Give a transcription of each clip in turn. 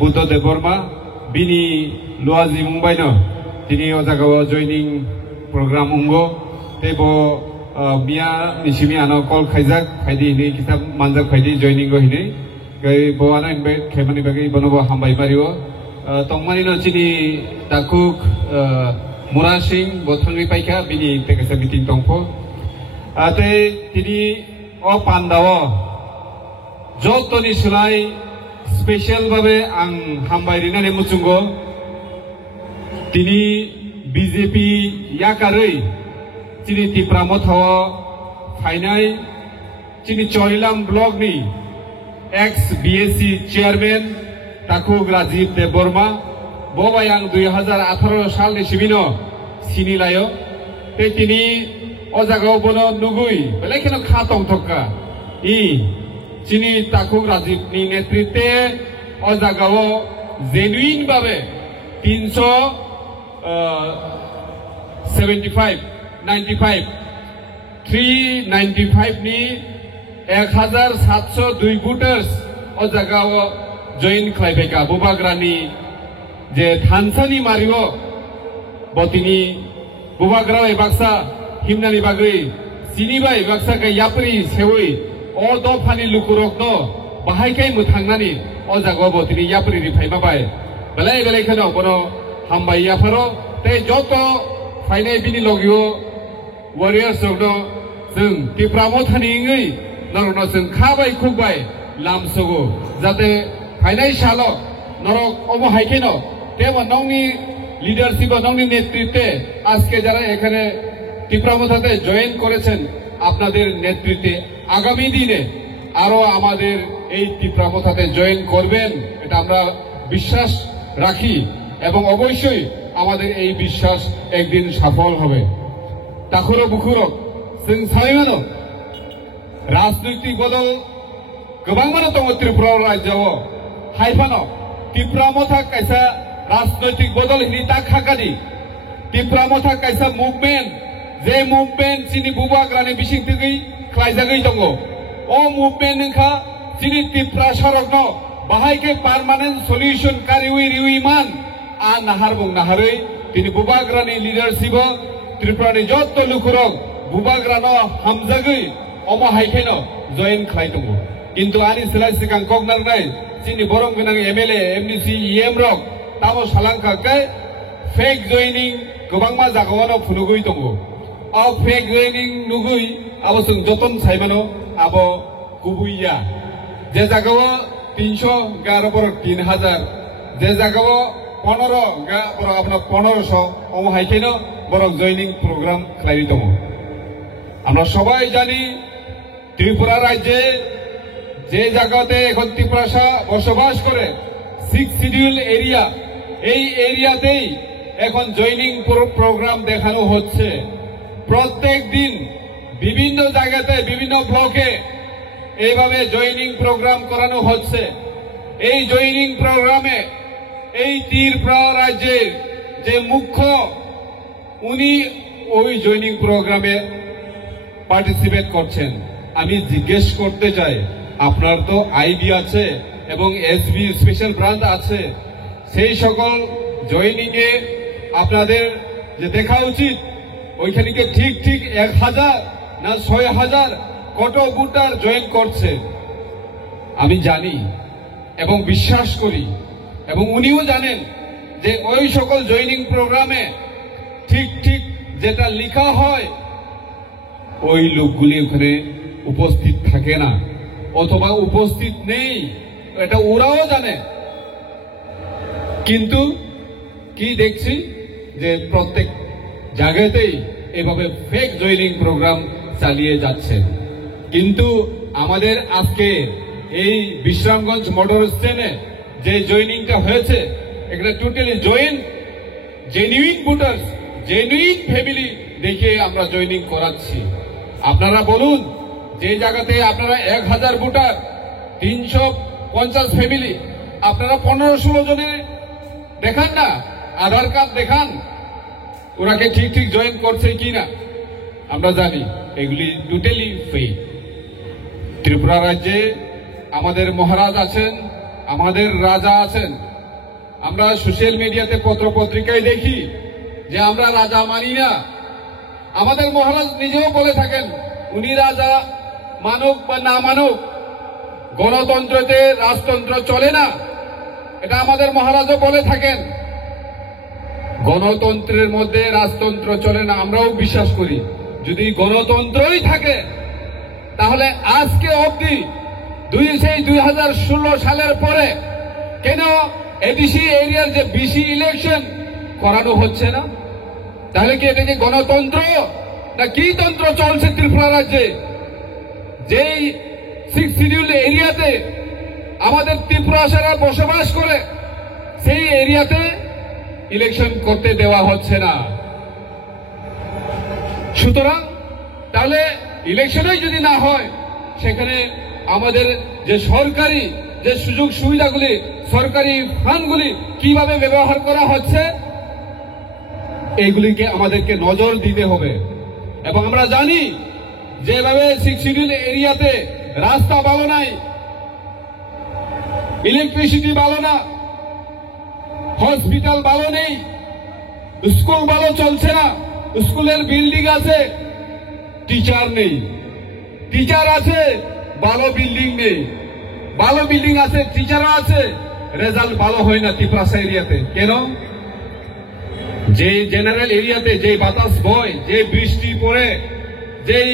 বুদ্ধ দেববর্মা বিনি লুয়াজি মুম্বাইनो তিনি ও জায়গায় জয়নিং প্রোগ্রাম উঙ্গো তেবো মিয়া নিসিমি আনো কল খাইজাক ফাইদি হিনি কিতাব মানজাক ফাইদি জয়নিং গো হিনি গৈ বয়ানো ইনভাইট খেমানি বাগै বনবো হামবাই মারিও তংমানিनो চিনি তাকুক মুরা সিং বথাংনি পাইকা বিনি তেকেসা মিটিং দंफो আতে তিনি ও পান্দাও যতনি সুলাই স্পেশাল ভাবে আং হামবাই রিনানে মুচুঙ্গো তিনি বিজেপি ইয়াকারৈ চিনি টিপ্রামথাও ফাইনাই চিনি চরিলাম ব্লকনি एक्स बीएससी चेयरमैन ताकुक राजीव देबबर्मा बबाय आं 2018 सालनि सिबिनो सिनिलायो ते तिनि ओ जागाव बनो नुगुई बेलेखेनो खातंग थक्का इ चिनि ताकुक राजीवनि नेतृत्वे ओ जागाव जेनुइन भावे 395 नि 1702 भोटार्स ओ जागाव जइन खालायबायका बुबाग्रानि जे थानसानि मारियो बतिनि बुबाग्रा बाक्सा हिमनानि बागै सिनिबाय बाक्सा गा याप्रि सेवै ओ दफानि लुकुरकनो बाहायखाय मुथांनानि ओ जागाव बतिनि याप्रि रिफायमाबाय बेलाय बेलायखनो बनो हामबाय याफारो ते जतो फायनाय बिनि लगियो वारियार्स रनो जों टिप्रामथानिङै नरनो जों खाबाय खुबाय लामसगो जाते फाइनाय सालो नरक अमो हाइकेनो तेबो नंनि লিডারশিপ নংনি নেতৃত্বে আজকে যারা এখানে টিপ্রামথাতে জয়েন করেছেন আপনাদের নেতৃত্বে আগামী দিনে আরো আমাদের এই টিপ্রামথাতে জয়েন করবেন এটা আমরা বিশ্বাস রাখি এবং অবশ্যই আমাদের এই বিশ্বাস একদিন সফল হবে তাখুরো বুখুরো जों सायमानो राजनैतिक बदल गोबांमानो दङ त्रिपुरा राज्योआव हायफानो टिप्रामथा कायसा राजनैतिक बदल हिनि ताखागानि टिप्रामथा कायसा मुभमेन्ट जे मुभमेन्ट चिनि बुबाग्रानि बिसिंथिगै ख्लायजागै दङ ओ मुभमेन्ट नोंखा चिनि टिप्रा सरकनो बाहायके पार्मानेन्ट सल्युशन कारिउइ रिउइमान आ नाहार बुं नाहारै दिनै बुबाग्रानि लिडारशिपआ त्रिपुरानि जत्त लुखुरक बुबाग्रानो हामजागै अमा हाइकेनो जयन खालाय दङ किन्तु आनि सिलाय सिगां कगनारनाय चिनि बरं गोनां एमएलए एमडीसी इएम रक ताबो सालांखाकै फेक जयनिं गोबांमा जागावानो फुनुगै दङ आ फेक जयनिं नुगै आबो जों जतन सायमानो आबो गुबुइया जे जागावा 300 गारो बर 3000 जे जागावा 15 गा बर आपना 1500 अमा हाइकेनो बरं जयनिं प्रग्राम खालाय दङ আমরা সবাই জানি ত্রিপুরা রাজ্যে যে জায়গাতে এখন ত্রিপুরা বসবাস করে 6 শিডিউল এরিয়া এই এরিয়াতেই এখন জয়নিং প্রোগ্রাম দেখানো হচ্ছে প্রত্যেক দিন বিভিন্ন জায়গাতে বিভিন্ন ব্লকে এইভাবে জয়নিং প্রোগ্রাম করানো হচ্ছে এই জয়নিং প্রোগ্রামে এই ত্রিপুরা রাজ্যের যে মুখ্য উনি ওই জয়নিং প্রোগ্রামে পার্টিসিপেট করছেন আমি জিজ্ঞেস করতে চাই আপনার তো আইডি আছে এবং এসবি স্পেশাল ব্রাঞ্চ আছে সেই সকল জয়নিং এ আপনাদের যে দেখা উচিত ওইখানে কি ঠিক ঠিক 1000 না 6000 কত ভোটার জয়েন করছে আমি জানি এবং বিশ্বাস করি এবং উনিও জানেন যে ওই সকল জয়নিং প্রোগ্রামে ঠিক ঠিক যেটা লেখা হয় ওই লোকগুলি ওখানে উপস্থিত থাকে না অথবা উপস্থিত নেই এটা ওরাও জানে কিন্তু কি দেখছি যে প্রত্যেক জায়গাতেই এভাবে ফেক জয়নিং প্রোগ্রাম চালিয়ে যাচ্ছে কিন্তু আমাদের আজকে এই বিশ্রামগঞ্জ মোটর স্ট্যান্ডে যে জয়নিংটা হয়েছে এখানে totally genuine voters genuine family দেখে আমরা জয়নিং করাচ্ছি আপনারা বলুন যে জায়গাতে আপনারা 1000 ভোটার 350 ফ্যামিলি আপনারা 15-16 জনে দেখান না আধার কার্ড দেখান ওরাকে ঠিক ঠিক জয়েন করছে কিনা আমরা জানি এগুলি টোটালি ফেক ত্রিপুরা রাজ্যে আমাদের মহারাজ আছেন আমাদের রাজা আছেন। আমরা সোশ্যাল মিডিয়াতে পত্র পত্রিকায় দেখি যে আমরা রাজা মানি না। আমাদের মহারাজ নিজেও বলে থাকেন, উনি রাজা মানুক বা না মানুক, গণতন্ত্রতে রাজতন্ত্র চলে না, এটা আমাদের মহারাজও বলে থাকেন। গণতন্ত্রের মধ্যে রাজতন্ত্র চলে না, আমরাও বিশ্বাস করি। যদি গণতন্ত্রই থাকে তাহলে আজকে অবধি 2016 সালের পরে কেন এডিসি এরিয়ার যে বিসি ইলেকশন করানো হচ্ছে না? তাহলে কি এটা কি গণতন্ত্র না কি তন্ত্র চলছে ত্রিপুরা রাজ্যে? যেই 6 শিডিউল এরিয়াতে আমাদের ত্রিপুরাসারা বসবাস করে, সেই এরিয়াতে ইলেকশন করতে দেওয়া হচ্ছে না। সুতরাং তাহলে ইলেকশনই যদি না হয়, সেখানে আমাদের যে সরকারি যে সুযোগ সুবিধাগুলি, সরকারি ফান্ডগুলি কিভাবে ব্যবহার করা হচ্ছে, এইগুলিকে আমাদেরকে নজর দিতে হবে। এবং আমরা জানি যেভাবে 6 শিডিউল এরিয়াতে রাস্তা ভালো নাই, ইলেকট্রিসিটি ভালো না, হসপিটাল ভালো নেই, স্কুল ভালো চলছে না, স্কুলের বিল্ডিং আছে, টিচার নেই, টিচার আছে, ভালো বিল্ডিং নেই, ভালো বিল্ডিং আছে, টিচারও আছে, রেজাল্ট ভালো হয় না ত্রিপুরাসা এরিয়াতে। কেন? যে জেনারেল এরিয়াতে যে বাতাস বয়, যে বৃষ্টি পড়ে, যেই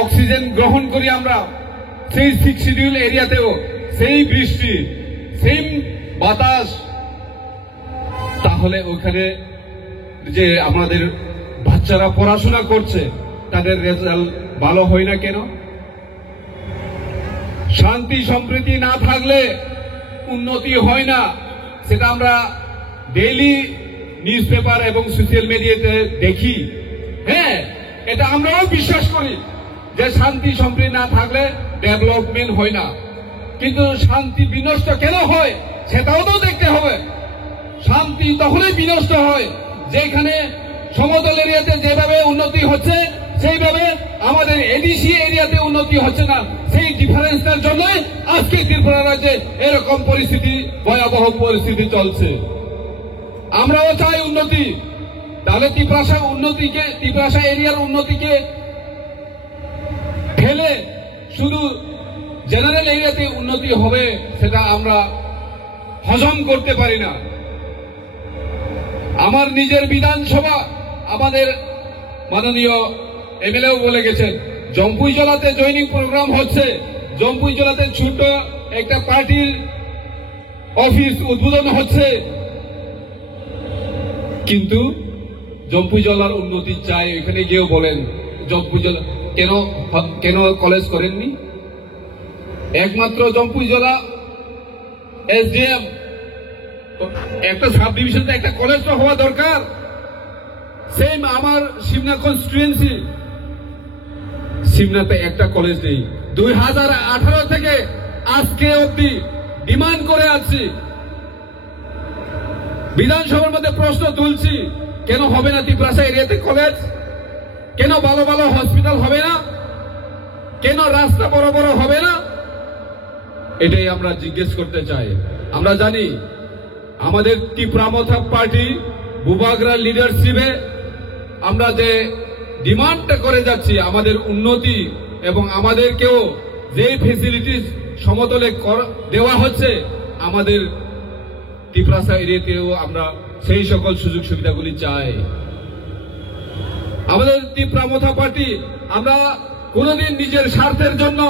অক্সিজেন গ্রহণ করি আমরা, সেই 6 শিডিউল এরিয়াতেও সেই বৃষ্টি, সেই বাতাস, তাহলে ওখানে যে আমাদের বাচ্চারা পড়াশোনা করছে তাদের রেজাল্ট ভালো হয় না কেন? শান্তি সম্প্রীতি না থাকলে উন্নতি হয় না। সেটা আমরা ডেইলি নিউজ পেপার এবং সোশ্যাল মিডিয়াতে দেখি। হ্যাঁ, এটা আমরাও বিশ্বাস করি যে শান্তি সম্প্রীতি না থাকলে ডেভেলপমেন্ট হয় না। কিন্তু শান্তি বিনষ্ট কেন হয় সেটাও তো দেখতে হবে। শান্তি তখনই বিনষ্ট হয় যেখানে সমতল এরিয়াতে যেভাবে উন্নতি হচ্ছে সেইভাবে আমাদের এডিসি এরিয়াতে উন্নতি হচ্ছে না। সেই ডিফারেন্সটার জন্য আজকে ত্রিপুরা রাজ্যে এরকম পরিস্থিতি, ভয়াবহ পরিস্থিতি চলছে। আমরাও চাই উন্নতি, তাহলে ত্রিপুরাসা এরিয়ার উন্নতিকে ফেলে শুধু জেনারেল এরিয়াতে উন্নতি হবে সেটা আমরা হজম করতে পারি না। আমার নিজের বিধানসভা, আমাদের মাননীয় এমএলএও বলে গেছেন, জম্পুই জেলাতে জয়নিং প্রোগ্রাম হচ্ছে, জম্পুই জেলাতে ছোট একটা পার্টির অফিস উদ্বোধন হচ্ছে, কিন্তু জম্পুই জেলার উন্নতি চাই। এখানে গিয়েও বলেন জম্পুই জেলা কেন কলেজ করেননি? একমাত্র জম্পুই জেলা এসডিএম একটা সাব ডিভিশনে একটা কলেজ তো হওয়া দরকার। সেম আমার সিমনা কনস্টিটুয়েন্সি, সিমনাতে একটা কলেজ নেই। 2018 থেকে আজকে অব্দি ডিমান্ড করে আসছি, বিধানসভার মধ্যে প্রশ্ন তুলছি, কেন হবে না ত্রিপুরাসা এরিয়াতে কলেজ? কেন ভালো ভালো হসপিটাল হবে না? কেন রাস্তা বড় বড় হবে না? এটাই আমরা জিজ্ঞেস করতে চাই। আমরা জানি আমাদের ত্রিপুরামথা পার্টি বুবাগ্রার লিডারশিপে আমরা যে ডিমান্ডটা করে যাচ্ছি, আমাদের উন্নতি এবং আমাদেরকেও যে ফেসিলিটিস সমতলে দেওয়া হচ্ছে, আমাদের ত্রিপুরাসা এরিয়াতেও আমরা সেই সকল সুযোগ সুবিধাগুলি চাই। আমাদের ত্রিপুরামথা পার্টি আমরা কোনোদিন নিজের স্বার্থের জন্য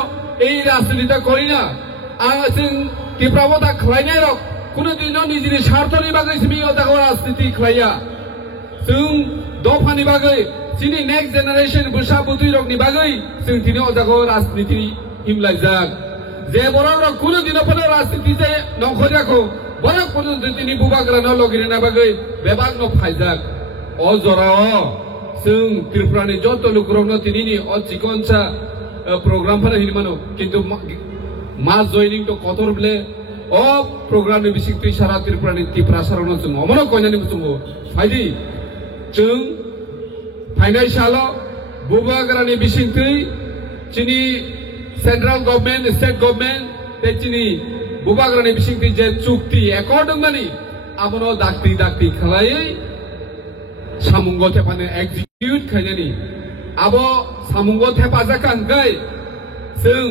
এই রাজনীতিটা করি না। ত্রিপুরামথা খাইনাই রক কোনোদিনও নিজের স্বার্থनि बागै सिमियो दागो राजनीति खाया जों दफानि बागै जोंनि नेक्स्ट जेनारेशन बुसा बुद्धि रकनि बागै जों दिनै अजागो राजनीति हिमलायजाक जे बरक रक कोनोदिनो फले राजनीति जे नखरियाखौ बरक कोनोदिनि बुबाग्रानो लगिरिना बागै बेबाग न फायजाक अ जराओ जों त्रिपुरानि जत लुकरनो दिनैनि अ चिकनसा प्रग्रामफोर हिमानो किन्तु मास जयनिं तो कतर बले अ प्रग्राम नि बिसिक्ति सारा त्रिपुरानि त्रिपुरासारावनो जों अमनो कयनानि जों फायदि जों फाइनान्सियल बुबाग्रानि बिसिक्ति जोंनि सेंट्रल गभर्नमेंट स्टेट गभर्नमेंट जोंनि bubagrani bisingti je chukti accord ngani abono dakti khalai samungo thepane execute khainani abo samungo thepajakan gai जों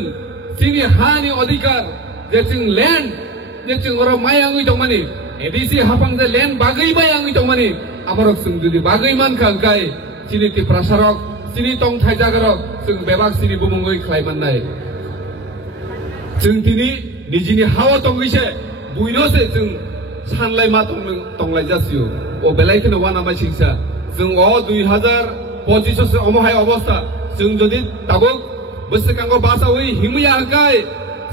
जोंनि हानि अधिकार जे जों लेन्ड जे जों अर मायांगै दंमानि एडिसि हाफांजे लेन्ड बागै मायांगै दंमानि आमरक जों जुदि बागै मानखांखाय सिनि तिप्रासारक सिनि तं थाइजागरक जों बेबाक सिनि बुमुंगै खालायमाननाय जों दिनै निजिनि हावा दंगैसे बुइनोसे जों सानलाय मा दंलाय जासियो अ बेलायखौनो वाना माइसिंसा जों अ 2025 अमहाय अबस्था जों जुदि दाबो बोसोरखांगो बासावै हिमैया हांखाय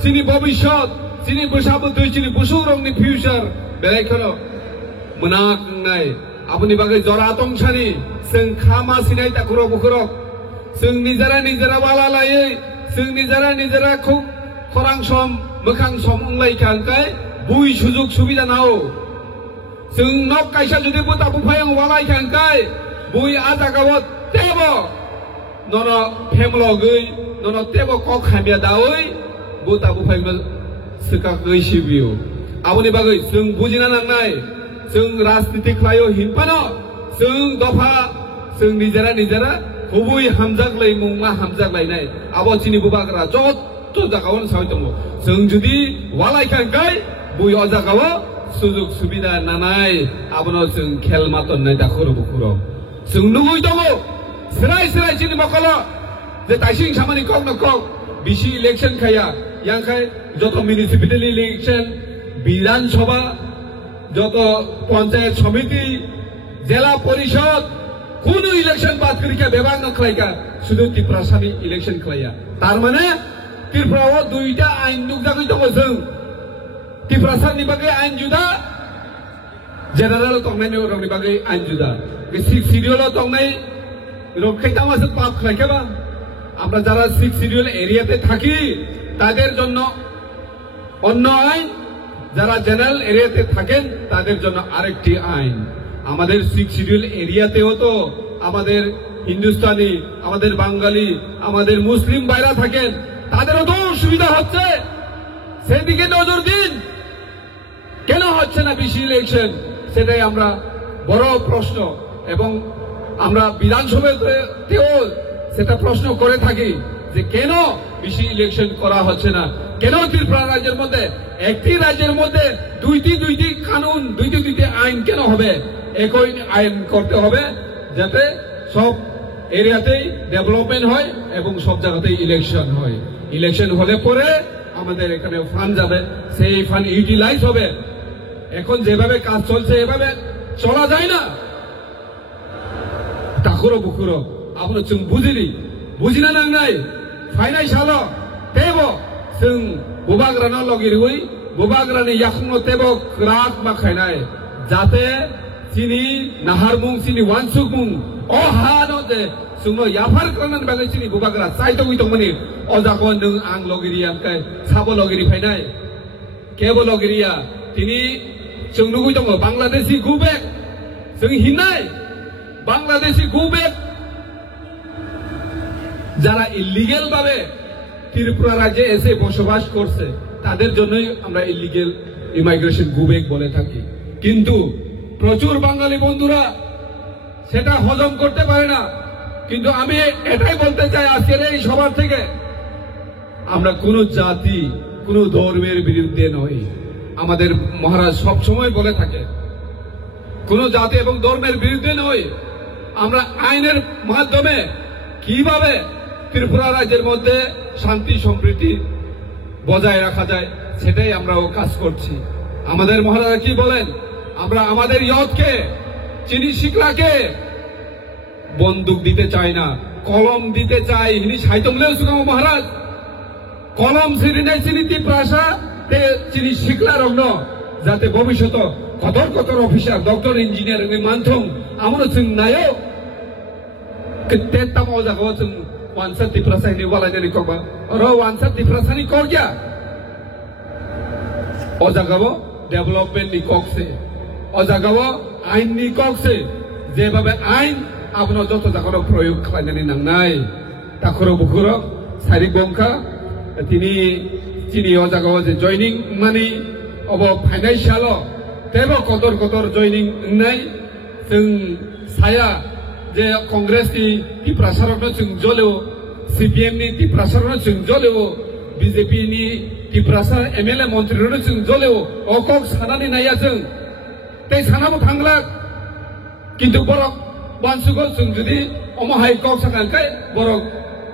सिनि भबिष्यत सिनि बोसाबोथै सिनि बुसुरंनि फिउचार बेलायखौनो मोनाखनाय आबुनि बागै जरा तंसानि जों खामा सिनाय ताखुरक बुखुरक जों निजारा वाला लायै जों निजारा खरां सम मोखां सम उंलायखांखाय बुइ सुजुग सुबिदा नाव जों नक कायसा जुदि बुता बुफायं वालायखांखाय बुइ आजागावत तेबो ननो फेमलगै ननो तेबो कक खामिया दावै बुता बुफायनो सका गैसिबियो आबुनि बागै जों बुजिना नांनाय जों राजनीति खालायो हिनपानो जों दफा जों निजारा गुबै हामजागलाय मुंमा हामजागलायनाय आबो चिनि बुबाग्रा जत जागावन सावै दङ जों जुदि वालायखांखाय बुइ अजागाव सुजुग सुबिदा नानाय आबनो जों खेल मातननाय दाखुर बुखुर जों नुगै दङ सिराय चिनि मकल जे ताइसिं सामानि कक न कक बिसि इलेक्शन खाया यांखाय যত মিউনিসিপ্যালিটি ইলেকশন বিধানসভা যত পঞ্চায়েত সমিতি জেলা পরিষদ কোন ইলেকশন বাদ করিকা ব্যবহার ন খাইকা শুধু ত্রিপুরাসানি ইলেকশন খাইয়া তার মানে ত্রিপুরাও দুইটা আইন নুকজাগৈ দङ जों ত্রিপুরাসানি বাগै আইন जुदा জেনারেল তংনাইनि रंनि बागै आइन जुदा बे 6 শিডিউল তংনাই রক্ষাইতামাসে পাপ খাইকাবা আমরা যারা 6 শিডিউল এরিয়াতে থাকি তাদের জন্য অন্য আইন যারা জেনারেল এরিয়াতে থাকেন তাদের জন্য আরেকটি আইন আমাদের 6 শিডিউল এরিয়াতেও তো আমাদের হিন্দুস্তানি আমাদের বাঙালি আমাদের মুসলিম ভাইরা থাকেন তাদেরও তো সুবিধা হচ্ছে সেদিকে নজর দিন কেন হচ্ছে না বিসি ইলেকশন সেটাই আমরা বড় প্রশ্ন এবং আমরা বিধানসভাতেও সেটা প্রশ্ন করে থাকি যে কেন বিসি ইলেকশন করা হচ্ছে না কেন ত্রিপুরা রাজ্যের মধ্যে একটি রাজ্যের মধ্যে দুইটি কানুন দুইটি আইন কেন হবে একই আইন করতে হবে যাতে সব এরিয়াতেই ডেভেলপমেন্ট হয় এবং সব জায়গাতেই ইলেকশন হয় ইলেকশন হলে পরে আমাদের এখানে ফান্ড যাবে সেই ফান্ড ইউটিলাইজ হবে এখন যেভাবে কাজ চলছে এভাবে চলা যায় না তাকুরো বুকুরো আপনার जों বুঝিনা নাংনাই फाइनाल तेबो जों बुबाग्रानो लगिरुई बुबाग्रानि याखुंनो तेबो क्राक माखायनाय जाते सिनि नाहारमुं सिनि वानसुकमुं अ हानो जे जोंनो याफार खालामनानै बागै सिनि बुबाग्रा साइतोगै दंमोनि अजाखौ नों आं लगिरिया ओमफ्राय साबो लगिरि फायनाय केबो लगिरिया तिनि जों नुगै दङ बांलादेशि गुबेक जों हिनाय बांलादेशि गुबेक যারা ইলিগেল ভাবে ত্রিপুরা রাজ্যে এসে বসবাস করছে তাদের জন্যই আমরা ইলিগেল ইমিগ্রেশন গুবেক বলে থাকি কিন্তু প্রচুর বাঙালি বন্ধুরা সেটা হজম করতে পারে না কিন্তু আমি এটাই বলতে চাই আজকের এই সভা থেকে আমরা কোন জাতি কোন ধর্মের বিরুদ্ধে নই আমাদের মহারাজ সব সময় বলে থাকে কোন জাতি এবং ধর্মের বিরুদ্ধে নই আমরা আইনের মাধ্যমে কিভাবে ত্রিপুরা রাজ্যের মধ্যে শান্তি সম্প্রীতি বজায় রাখা যায় সেটাই আমরাও কাজ করছি আমাদের মহারাজ কি বলেন আমরা আমাদের ইয়তকে চিনি শিকলাকে বন্দুক দিতে চাই না কলম দিতে চাই ইনি সাইতমলেও সুগাম মহারাজ কলম সিরিনাই চিনি ত্রিপুরাসা তে চিনি শিকলা রগ্ন যাতে ভবিষ্যৎ কতর অফিসার ডক্টর ইঞ্জিনিয়ার মানথং আমরা जों नायो तेताम अजागाव जों वानसा ত্রিপুরাসানি वालायनानै कबा र वानसा ত্রিপুরাसानि कक गया अजागाव डेभलपमेन्टनि ककसे अजागाव आइननि ककसे जेभाबे आइन आपनो जत जागाव प्रयोग खालामनानै नांनाय ताखुरो बुखुरो सारि बंखा तिनि chini o jaga o je joining mani obo financial o tebo kotor joining nai जों saya je congress ni ti prasarok no जों joleo CPM ni ti prasarok no जों joleo BJP ni ti prasar MLA মন্ত্রী no जों joleo okok sanani naya जों tei sanamo thangla কিন্তু borok bansugol जों judi omahai kok sakankai borok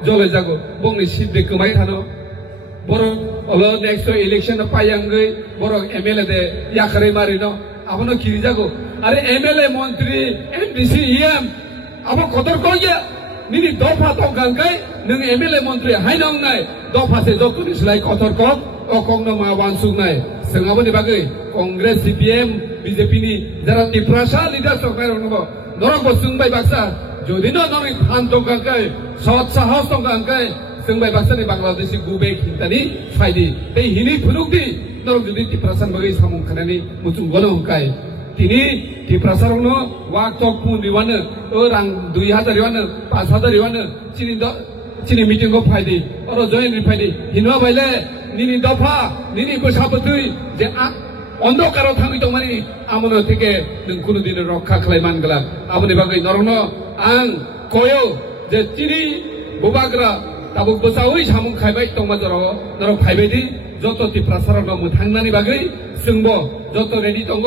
jole jago bongni sidde kemai thano borok olo next election payangai borok MLA de yakare marino abono kiri jago are MLA মন্ত্রী MDC EM abo kotor koya nini dofa to gangkai nung MLA মন্ত্রী hainong nai dofa se jokuni slai kotor kok okong no ma wansung nai sengabo ni bagai Congress CPM BJP ni jara tiprasa leader sokai rono norok bosung bai baksa যদি না নরি থান তো গঙ্গায় সৎ সাহস তো গঙ্গায় जोंबाय बाक्सानि बांग्लादेशि गुबे खिन्थानि फायदि बे हिनि फुनुकदि नरक जुदि तिप्रासान बागै सामुं खानानि मुचुं गनो हंखाय तिनि तिप्रासारनो वाक तक पुनिवानो रां 2000 इवानो 5000 इवानो चिनि मिटिंग को फायदि अरो जयन फायदि हिनवा बायले निनि दफा निनि बोसाबोथै जे अन्धकाराव थाङै दंमानि आमनो थिके नों कुनु दिन रक्षा खालायमानगला आबनि बागै नरनो आं कयो जे चिनि बुबाग्रा ताबुक बोसावै सामुं खायबाय दंमा जराव नरक फायबायदि जत तिप्रासाराव मोथांनानि बागै जोंबो जत रेडि दङ